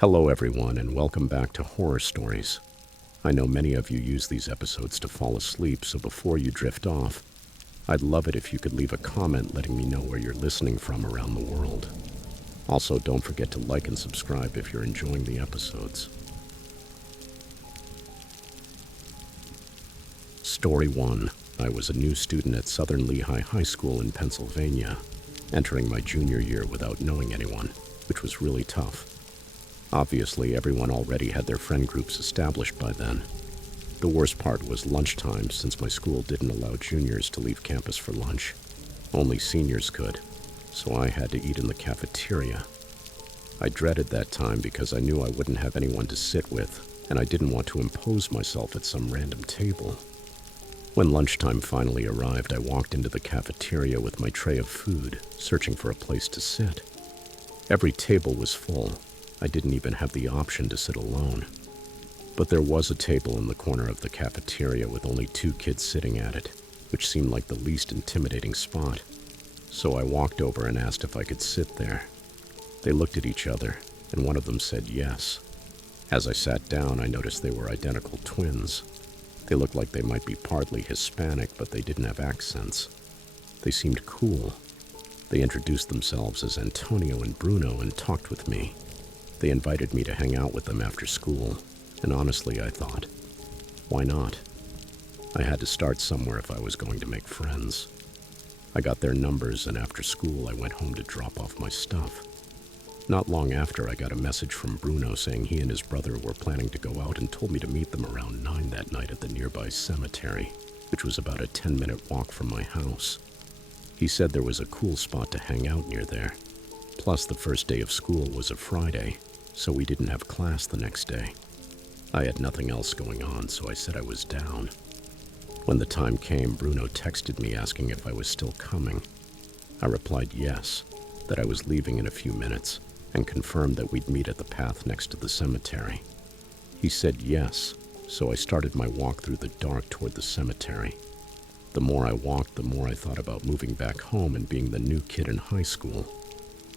Hello everyone and welcome back to Horror Stories. I know many of you use these episodes to fall asleep, so before you drift off, I'd love it if you could leave a comment letting me know where you're listening from around the world. Also, don't forget to like and subscribe if you're enjoying the episodes. Story 1. I was a new student at Southern Lehigh High School in Pennsylvania, entering my junior year without knowing anyone, which was really tough. Obviously, everyone already had their friend groups established by then. The worst part was lunchtime, since my school didn't allow juniors to leave campus for lunch. Only seniors could, so I had to eat in the cafeteria. I dreaded that time because I knew I wouldn't have anyone to sit with, and I didn't want to impose myself at some random table. When lunchtime finally arrived, I walked into the cafeteria with my tray of food, searching for a place to sit. Every table was full. I didn't even have the option to sit alone. But there was a table in the corner of the cafeteria with only 2 kids sitting at it, which seemed like the least intimidating spot. So I walked over and asked if I could sit there. They looked at each other, and one of them said yes. As I sat down, I noticed they were identical twins. They looked like they might be partly Hispanic, but they didn't have accents. They seemed cool. They introduced themselves as Antonio and Bruno and talked with me. They invited me to hang out with them after school, and honestly, I thought, why not? I had to start somewhere if I was going to make friends. I got their numbers, and after school, I went home to drop off my stuff. Not long after, I got a message from Bruno saying he and his brother were planning to go out and told me to meet them around 9 that night at the nearby cemetery, which was about a 10-minute walk from my house. He said there was a cool spot to hang out near there. Plus, the first day of school was a Friday, so we didn't have class the next day. I had nothing else going on, so I said I was down. When the time came, Bruno texted me asking if I was still coming. I replied yes, that I was leaving in a few minutes, and confirmed that we'd meet at the path next to the cemetery. He said yes, so I started my walk through the dark toward the cemetery. The more I walked, the more I thought about moving back home and being the new kid in high school.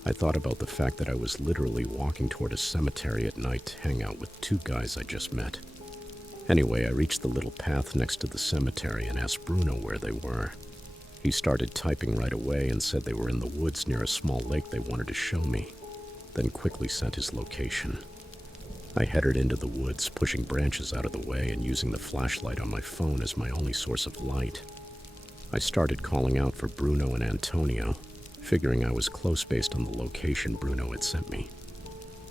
I thought about the fact that I was literally walking toward a cemetery at night to hang out with 2 guys I just met. Anyway, I reached the little path next to the cemetery and asked Bruno where they were. He started typing right away and said they were in the woods near a small lake they wanted to show me, then quickly sent his location. I headed into the woods, pushing branches out of the way and using the flashlight on my phone as my only source of light. I started calling out for Bruno and Antonio, figuring I was close based on the location Bruno had sent me.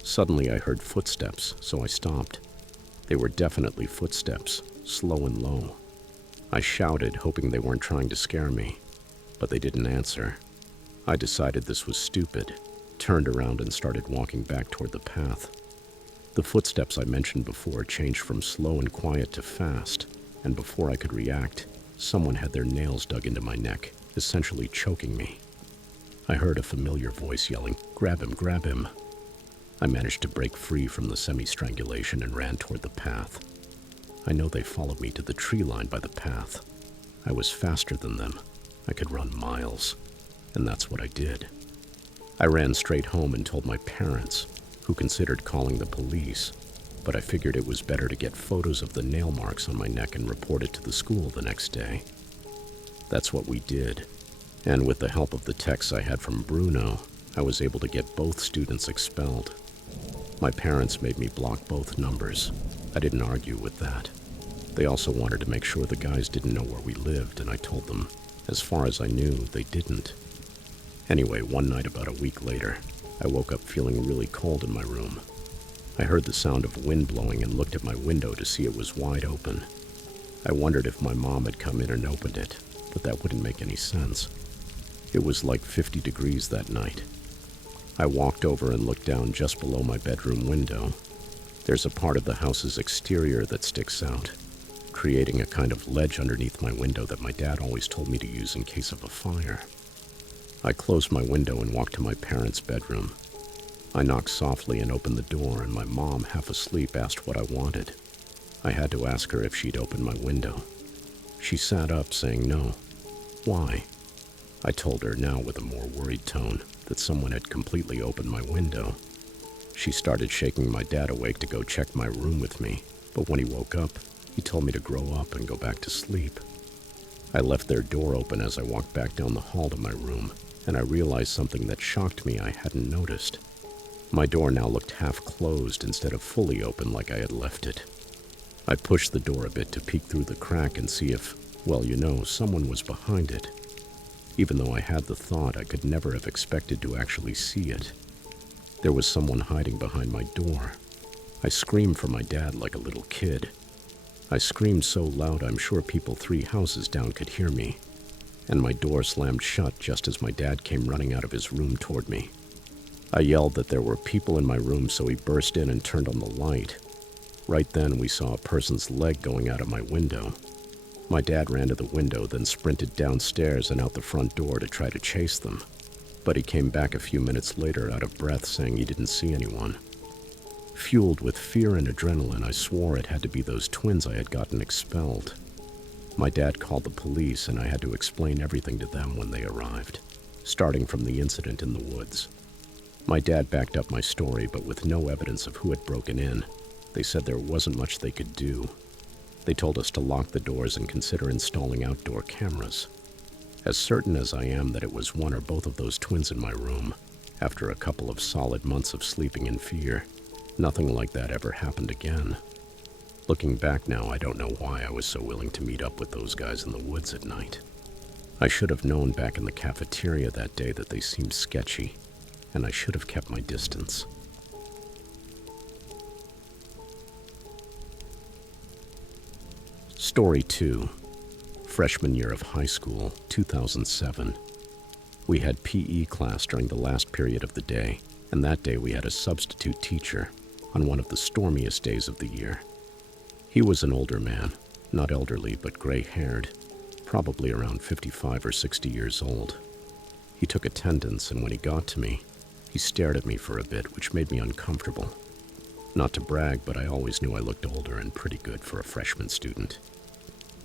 Suddenly I heard footsteps, so I stopped. They were definitely footsteps, slow and low. I shouted, hoping they weren't trying to scare me, but they didn't answer. I decided this was stupid, turned around and started walking back toward the path. The footsteps I mentioned before changed from slow and quiet to fast, and before I could react, someone had their nails dug into my neck, essentially choking me. I heard a familiar voice yelling, "Grab him, grab him." I managed to break free from the semi-strangulation and ran toward the path. I know they followed me to the tree line by the path. I was faster than them. I could run miles, and that's what I did. I ran straight home and told my parents, who considered calling the police, but I figured it was better to get photos of the nail marks on my neck and report it to the school the next day. That's what we did. And with the help of the texts I had from Bruno, I was able to get both students expelled. My parents made me block both numbers. I didn't argue with that. They also wanted to make sure the guys didn't know where we lived, and I told them, as far as I knew, they didn't. Anyway, one night about a week later, I woke up feeling really cold in my room. I heard the sound of wind blowing and looked at my window to see it was wide open. I wondered if my mom had come in and opened it, but that wouldn't make any sense. It was like 50 degrees that night. I walked over and looked down just below my bedroom window. There's a part of the house's exterior that sticks out, creating a kind of ledge underneath my window that my dad always told me to use in case of a fire. I closed my window and walked to my parents' bedroom. I knocked softly and opened the door, and my mom, half asleep, asked what I wanted. I had to ask her if she'd opened my window. She sat up, saying no. Why? I told her, now with a more worried tone, that someone had completely opened my window. She started shaking my dad awake to go check my room with me, but when he woke up, he told me to grow up and go back to sleep. I left their door open as I walked back down the hall to my room, and I realized something that shocked me I hadn't noticed. My door now looked half closed instead of fully open like I had left it. I pushed the door a bit to peek through the crack and see if, someone was behind it. Even though I had the thought, I could never have expected to actually see it. There was someone hiding behind my door. I screamed for my dad like a little kid. I screamed so loud I'm sure people 3 houses down could hear me, and my door slammed shut just as my dad came running out of his room toward me. I yelled that there were people in my room, so he burst in and turned on the light. Right then, we saw a person's leg going out of my window. My dad ran to the window, then sprinted downstairs and out the front door to try to chase them. But he came back a few minutes later out of breath, saying he didn't see anyone. Fueled with fear and adrenaline, I swore it had to be those twins I had gotten expelled. My dad called the police, and I had to explain everything to them when they arrived, starting from the incident in the woods. My dad backed up my story, but with no evidence of who had broken in. They said there wasn't much they could do. They told us to lock the doors and consider installing outdoor cameras. As certain as I am that it was one or both of those twins in my room, after a couple of solid months of sleeping in fear, nothing like that ever happened again. Looking back now, I don't know why I was so willing to meet up with those guys in the woods at night. I should have known back in the cafeteria that day that they seemed sketchy, and I should have kept my distance. Story 2. Freshman year of high school, 2007. We had PE class during the last period of the day, and that day we had a substitute teacher on one of the stormiest days of the year. He was an older man, not elderly but gray-haired, probably around 55 or 60 years old. He took attendance, and when he got to me, he stared at me for a bit, which made me uncomfortable. Not to brag, but I always knew I looked older and pretty good for a freshman student.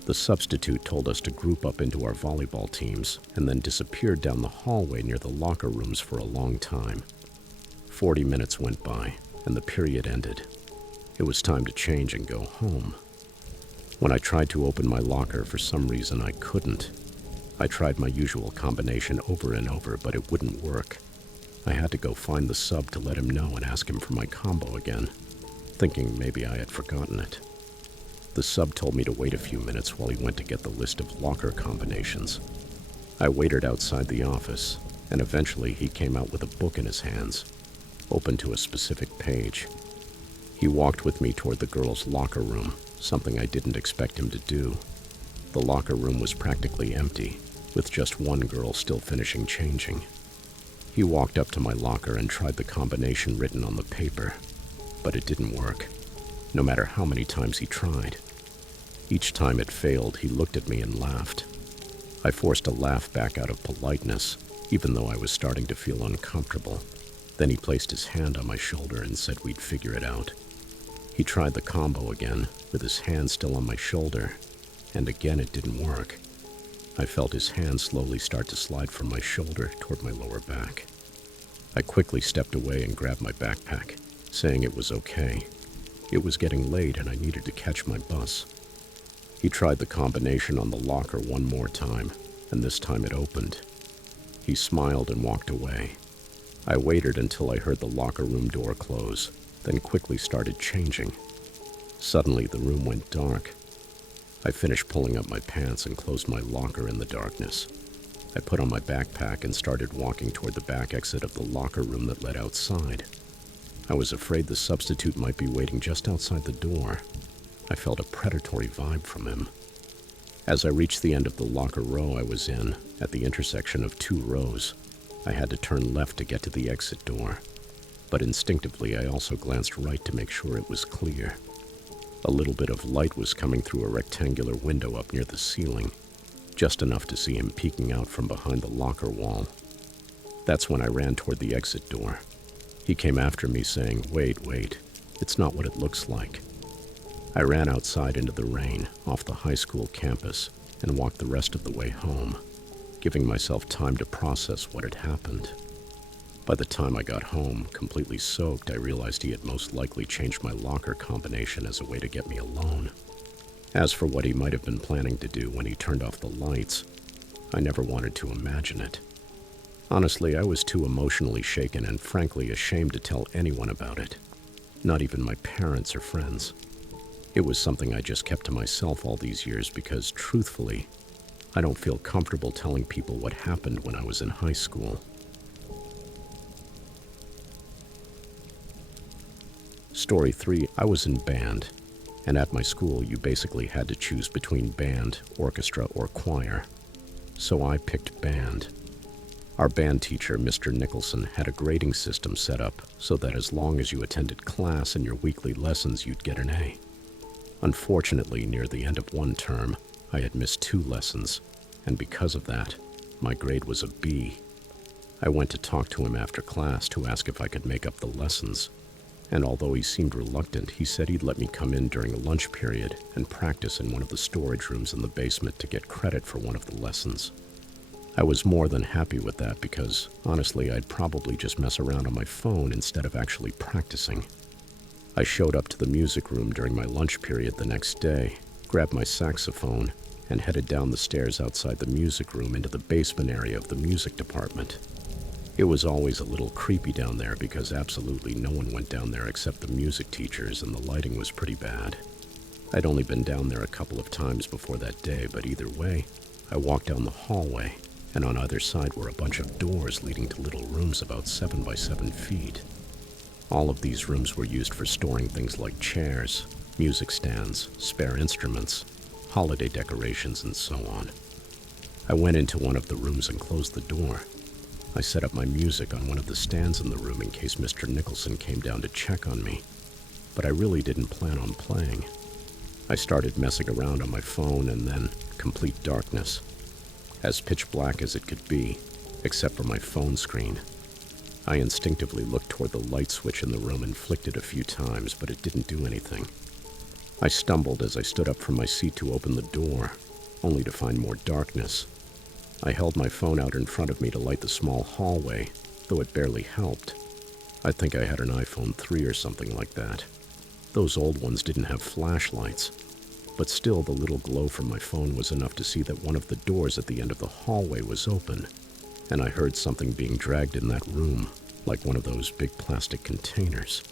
The substitute told us to group up into our volleyball teams and then disappeared down the hallway near the locker rooms for a long time. 40 minutes went by, and the period ended. It was time to change and go home. When I tried to open my locker, for some reason I couldn't. I tried my usual combination over and over, but it wouldn't work. I had to go find the sub to let him know and ask him for my combo again, thinking maybe I had forgotten it. The sub told me to wait a few minutes while he went to get the list of locker combinations. I waited outside the office, and eventually he came out with a book in his hands, open to a specific page. He walked with me toward the girls' locker room, something I didn't expect him to do. The locker room was practically empty, with just one girl still finishing changing. He walked up to my locker and tried the combination written on the paper, but it didn't work, no matter how many times he tried. Each time it failed, he looked at me and laughed. I forced a laugh back out of politeness, even though I was starting to feel uncomfortable. Then he placed his hand on my shoulder and said we'd figure it out. He tried the combo again, with his hand still on my shoulder, and again it didn't work. I felt his hand slowly start to slide from my shoulder toward my lower back. I quickly stepped away and grabbed my backpack, saying it was okay. It was getting late and I needed to catch my bus. He tried the combination on the locker one more time, and this time it opened. He smiled and walked away. I waited until I heard the locker room door close, then quickly started changing. Suddenly, the room went dark. I finished pulling up my pants and closed my locker in the darkness. I put on my backpack and started walking toward the back exit of the locker room that led outside. I was afraid the substitute might be waiting just outside the door. I felt a predatory vibe from him. As I reached the end of the locker row I was in, at the intersection of 2 rows, I had to turn left to get to the exit door. But instinctively, I also glanced right to make sure it was clear. A little bit of light was coming through a rectangular window up near the ceiling, just enough to see him peeking out from behind the locker wall. That's when I ran toward the exit door. He came after me saying, wait, it's not what it looks like. I ran outside into the rain, off the high school campus, and walked the rest of the way home, giving myself time to process what had happened. By the time I got home, completely soaked, I realized he had most likely changed my locker combination as a way to get me alone. As for what he might have been planning to do when he turned off the lights, I never wanted to imagine it. Honestly, I was too emotionally shaken and frankly ashamed to tell anyone about it. Not even my parents or friends. It was something I just kept to myself all these years because, truthfully, I don't feel comfortable telling people what happened when I was in high school. Story 3, I was in band, and at my school you basically had to choose between band, orchestra, or choir. So I picked band. Our band teacher, Mr. Nicholson, had a grading system set up so that as long as you attended class and your weekly lessons, you'd get an A. Unfortunately, near the end of one term, I had missed 2 lessons, and because of that, my grade was a B. I went to talk to him after class to ask if I could make up the lessons, and although he seemed reluctant, he said he'd let me come in during a lunch period and practice in one of the storage rooms in the basement to get credit for one of the lessons. I was more than happy with that because, honestly, I'd probably just mess around on my phone instead of actually practicing. I showed up to the music room during my lunch period the next day, grabbed my saxophone, and headed down the stairs outside the music room into the basement area of the music department. It was always a little creepy down there because absolutely no one went down there except the music teachers, and the lighting was pretty bad. I'd only been down there a couple of times before that day, but either way, I walked down the hallway, and on either side were a bunch of doors leading to little rooms about 7 by 7 feet. All of these rooms were used for storing things like chairs, music stands, spare instruments, holiday decorations, and so on. I went into one of the rooms and closed the door. I set up my music on one of the stands in the room in case Mr. Nicholson came down to check on me, but I really didn't plan on playing. I started messing around on my phone and then complete darkness, as pitch black as it could be, except for my phone screen. I instinctively looked toward the light switch in the room and flicked it a few times, but it didn't do anything. I stumbled as I stood up from my seat to open the door, only to find more darkness. I held my phone out in front of me to light the small hallway, though it barely helped. I think I had an iPhone 3 or something like that. Those old ones didn't have flashlights, but still the little glow from my phone was enough to see that one of the doors at the end of the hallway was open, and I heard something being dragged in that room, like one of those big plastic containers.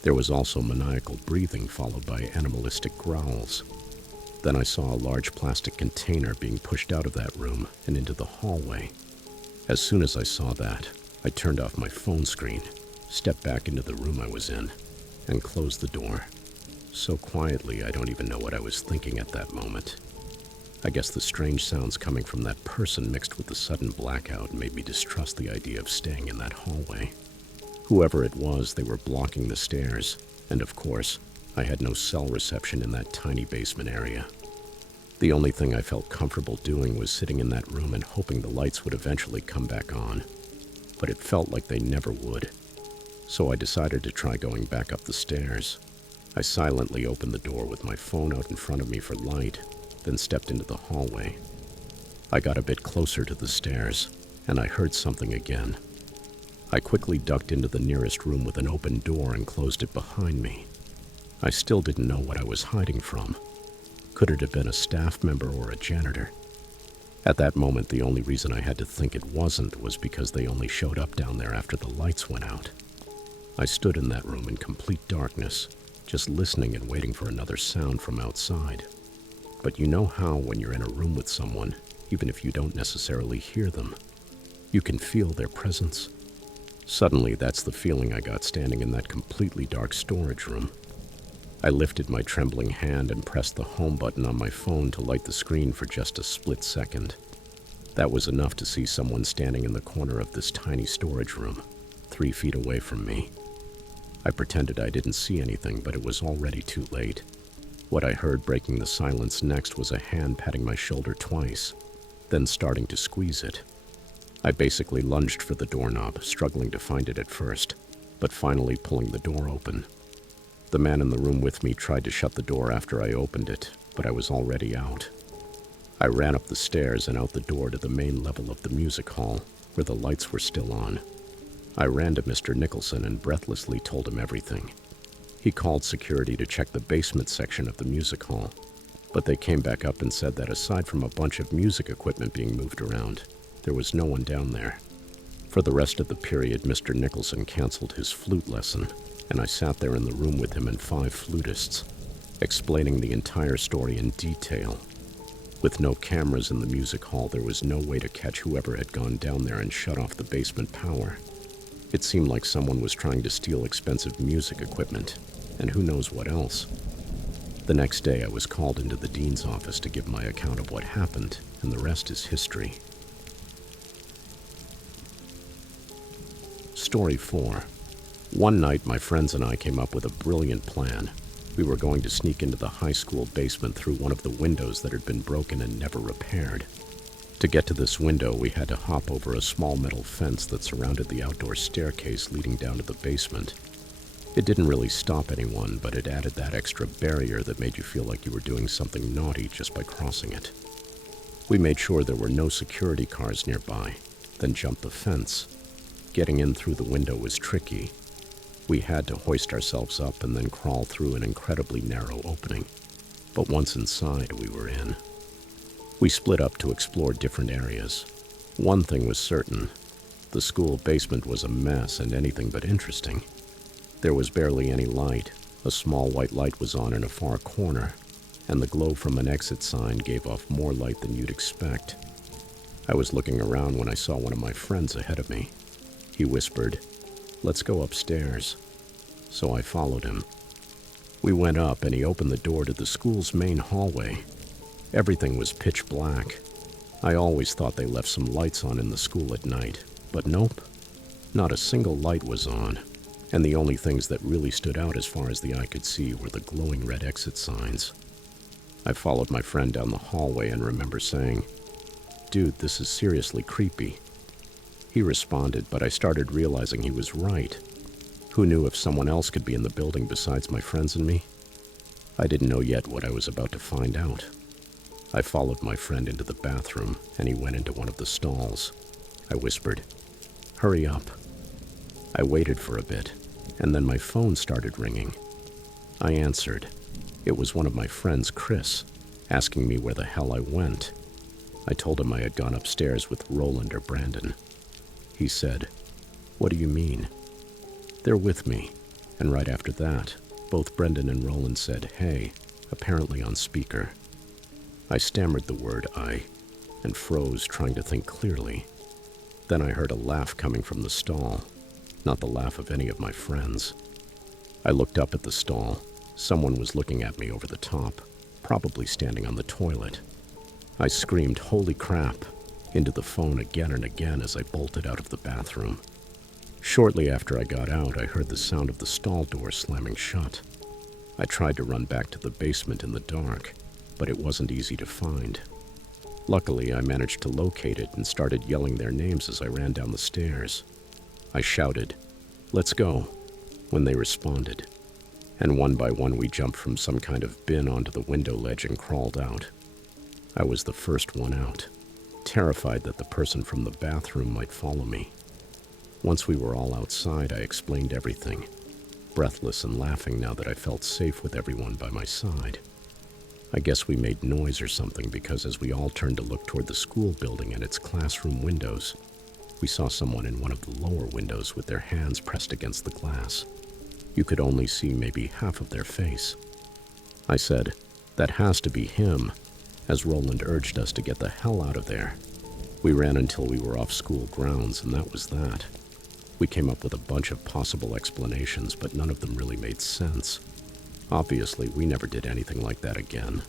There was also maniacal breathing followed by animalistic growls. Then I saw a large plastic container being pushed out of that room and into the hallway. As soon as I saw that, I turned off my phone screen, stepped back into the room I was in, and closed the door. So quietly, I don't even know what I was thinking at that moment. I guess the strange sounds coming from that person mixed with the sudden blackout made me distrust the idea of staying in that hallway. Whoever it was, they were blocking the stairs, and of course, I had no cell reception in that tiny basement area. The only thing I felt comfortable doing was sitting in that room and hoping the lights would eventually come back on, but it felt like they never would. So I decided to try going back up the stairs. I silently opened the door with my phone out in front of me for light, then stepped into the hallway. I got a bit closer to the stairs, and I heard something again. I quickly ducked into the nearest room with an open door and closed it behind me. I still didn't know what I was hiding from. Could it have been a staff member or a janitor? At that moment, the only reason I had to think it wasn't was because they only showed up down there after the lights went out. I stood in that room in complete darkness, just listening and waiting for another sound from outside. But you know how when you're in a room with someone, even if you don't necessarily hear them, you can feel their presence? Suddenly, that's the feeling I got standing in that completely dark storage room. I lifted my trembling hand and pressed the home button on my phone to light the screen for just a split second. That was enough to see someone standing in the corner of this tiny storage room, 3 feet away from me. I pretended I didn't see anything, but it was already too late. What I heard breaking the silence next was a hand patting my shoulder twice, then starting to squeeze it. I basically lunged for the doorknob, struggling to find it at first, but finally pulling the door open. The man in the room with me tried to shut the door after I opened it, but I was already out. I ran up the stairs and out the door to the main level of the music hall, where the lights were still on. I ran to Mr. Nicholson and breathlessly told him everything. He called security to check the basement section of the music hall, but they came back up and said that aside from a bunch of music equipment being moved around, there was no one down there. For the rest of the period, Mr. Nicholson canceled his flute lesson, and I sat there in the room with him and 5 flutists, explaining the entire story in detail. With no cameras in the music hall, there was no way to catch whoever had gone down there and shut off the basement power. It seemed like someone was trying to steal expensive music equipment, and who knows what else. The next day, I was called into the dean's office to give my account of what happened, and the rest is history. Story 4. One night, my friends and I came up with a brilliant plan. We were going to sneak into the high school basement through one of the windows that had been broken and never repaired. To get to this window, we had to hop over a small metal fence that surrounded the outdoor staircase leading down to the basement. It didn't really stop anyone, but it added that extra barrier that made you feel like you were doing something naughty just by crossing it. We made sure there were no security cars nearby, then jumped the fence. Getting in through the window was tricky. We had to hoist ourselves up and then crawl through an incredibly narrow opening. But once inside, we were in. We split up to explore different areas. One thing was certain. The school basement was a mess and anything but interesting. There was barely any light. A small white light was on in a far corner, and the glow from an exit sign gave off more light than you'd expect. I was looking around when I saw one of my friends ahead of me. He whispered, "Let's go upstairs." So I followed him. We went up and he opened the door to the school's main hallway. Everything was pitch black. I always thought they left some lights on in the school at night, but nope. Not a single light was on, and the only things that really stood out as far as the eye could see were the glowing red exit signs. I followed my friend down the hallway and remember saying, "Dude, this is seriously creepy." He responded, but I started realizing he was right. Who knew if someone else could be in the building besides my friends and me? I didn't know yet what I was about to find out. I followed my friend into the bathroom, and he went into one of the stalls. I whispered, "Hurry up." I waited for a bit, and then my phone started ringing. I answered. It was one of my friends, Chris, asking me where the hell I went. I told him I had gone upstairs with Roland or Brandon. He said, "What do you mean?" "They're with me." And right after that, both Brendan and Roland said, "Hey," apparently on speaker. I stammered the word "I" and froze, trying to think clearly. Then I heard a laugh coming from the stall, not the laugh of any of my friends. I looked up at the stall. Someone was looking at me over the top, probably standing on the toilet. I screamed, "Holy crap," into the phone again and again as I bolted out of the bathroom. Shortly after I got out, I heard the sound of the stall door slamming shut. I tried to run back to the basement in the dark, but it wasn't easy to find. Luckily, I managed to locate it and started yelling their names as I ran down the stairs. I shouted, "Let's go," when they responded, and one by one we jumped from some kind of bin onto the window ledge and crawled out. I was the first one out, terrified that the person from the bathroom might follow me. Once we were all outside, I explained everything, breathless and laughing now that I felt safe with everyone by my side. I guess we made noise or something because as we all turned to look toward the school building and its classroom windows, we saw someone in one of the lower windows with their hands pressed against the glass. You could only see maybe half of their face. I said, "That has to be him," as Roland urged us to get the hell out of there. We ran until we were off school grounds, and that was that. We came up with a bunch of possible explanations, but none of them really made sense. Obviously, we never did anything like that again.